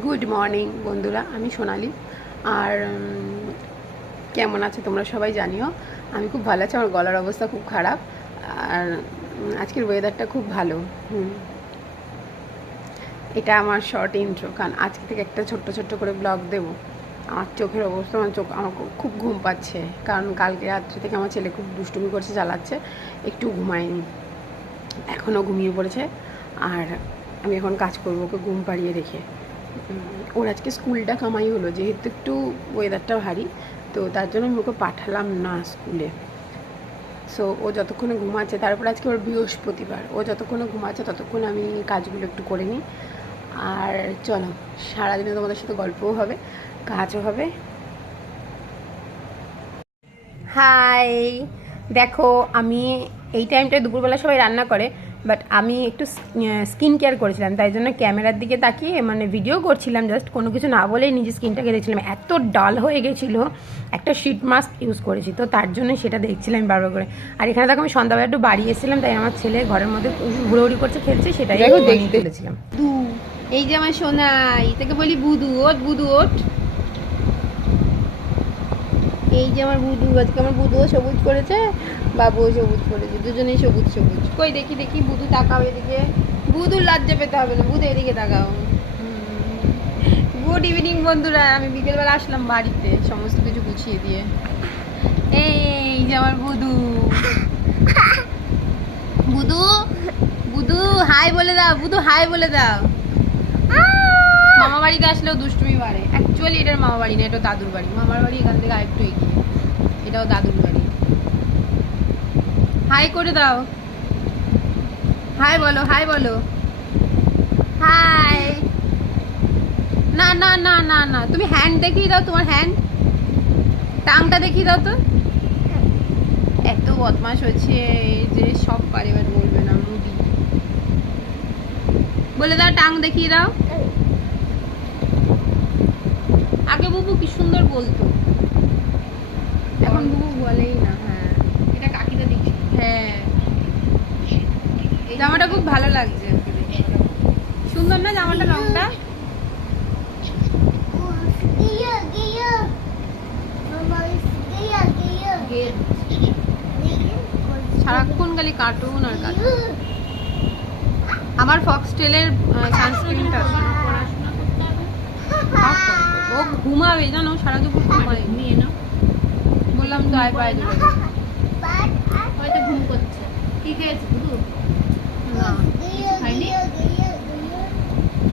Good morning বন্ধুরা, আমি সোনালি। আর কেমন আছে তোমরা সবাই জানিও। আমি খুব ভালো আছি, আমার গলার অবস্থা খুব খারাপ। আর আজকের ওয়েদারটা খুব ভালো। এটা আমার শর্ট ইন্ট্রো, কারণ আজকে থেকে একটা ছোট্ট ছোট্ট করে ব্লগ দেবো। আমার চোখের অবস্থা, আমার খুব ঘুম পাচ্ছে, কারণ কালকে রাত্রি থেকে আমার ছেলে খুব দুষ্টুমি করছে, চালাচ্ছে, একটু ঘুমায়নি, এখনও ঘুমিয়ে পড়েছে। আর আমি এখন কাজ করবো ওকে ঘুম পাড়িয়ে রেখে। ওর আজকে স্কুলটা কামাই হলো, যেহেতু একটু ওয়েদারটা ভারী, তো তার জন্য আমি ওকে পাঠালাম না স্কুলে। সো ও যতক্ষণে ঘুমাচ্ছে, তারপর আজকে ওর বৃহস্পতিবার, ও যতক্ষণে ঘুমাচ্ছে ততক্ষণ আমি কাজগুলো একটু করে নিই। আর চলো, সারাদিনে তোমাদের সাথে গল্পও হবে, কাজও হবে। হাই, দেখো আমি এই টাইমটায় দুপুরবেলা সবাই রান্না করে, বাট আমি একটু স্কিন কেয়ার করেছিলাম, তাই জন্য ক্যামেরার দিকে তাকিয়ে ভিডিও করছিলাম, জাস্ট কোনো কিছু না বলেই নিজের স্কিনটাকে দেখছিলাম। এত ডাল হয়ে গেছিলো, একটা শিট মাস্ক ইউজ করেছি, তো তার জন্য সেটা দেখছিলাম বারবার করে। আর এখানে দেখো আমি সন্ধ্যাবেলা একটু বাড়ি এসেছিলাম, তাই আমার ছেলে ঘরের মধ্যে ঘুরোঘুরি করছে, খেলছে, সেটাই দেখতে চলেছিলাম। এই যে আমার সোনাই, তাকে বলি বুধু, ওট বুধু ওট। এই যে আমার বুধু, আজকে আমার বুধুও সবুজ করেছে, বাবুও সবুজ করেছে, দুজনেই সবুজ সবুজ। কই দেখি দেখি, বুধু তাকাও এদিকে। বুধু লজ্জা পেতে হবে না, বুধু এদিকে তাকাও। গুড ইভিনিং বন্ধুরা, আমি বিকেলবেলা আসলাম বাড়িতে সমস্ত কিছু গুছিয়ে দিয়ে। এই যে আমার বুধু, বুধু বুধু হাই বলে দাও, বুধু হাই বলে দাও। মামা বাড়িতে আসলেও দুষ্টুমি বাড়ে। অ্যাকচুয়ালি এটার মামা বাড়ি না, এটা দাদুর বাড়ি। মামার বাড়ি এখান থেকে আরেকটু এগিয়ে, এটাও দাদুর বাড়ি। হাই করে দাও, হাই বলো, হাই বলো, হাই। না না না না না, তুমি হ্যান্ড দেখিয়ে দাও, তোমার হ্যান্ড, টাংটা দেখিয়ে দাও তো। এত বদমাশ হচ্ছে যে সব পারে, এবার বলবে না। মুদি বলে দাও, টাং দেখিয়ে দাও। আগে বুবু কি সুন্দর বলতো, এখন বুবু বলেই না। হ্যাঁ, এটা কাকিদা দেখছি। হ্যাঁ, জামাটা খুব ভালো লাগছে, সুন্দর না জামাটা, রংটা। সারাক্ষণ খালি কার্টুন আর কার্টুন। আমার ফক্সটেলের সানস্ক্রিনটা ও ঘুমাবে, জানো, সারা দুপুর ঘুমায়। বললাম তো আয় পায়ে দেবো, হয়তো ঘুম করছে। কি খেয়েছে বুধু? না খাইনি।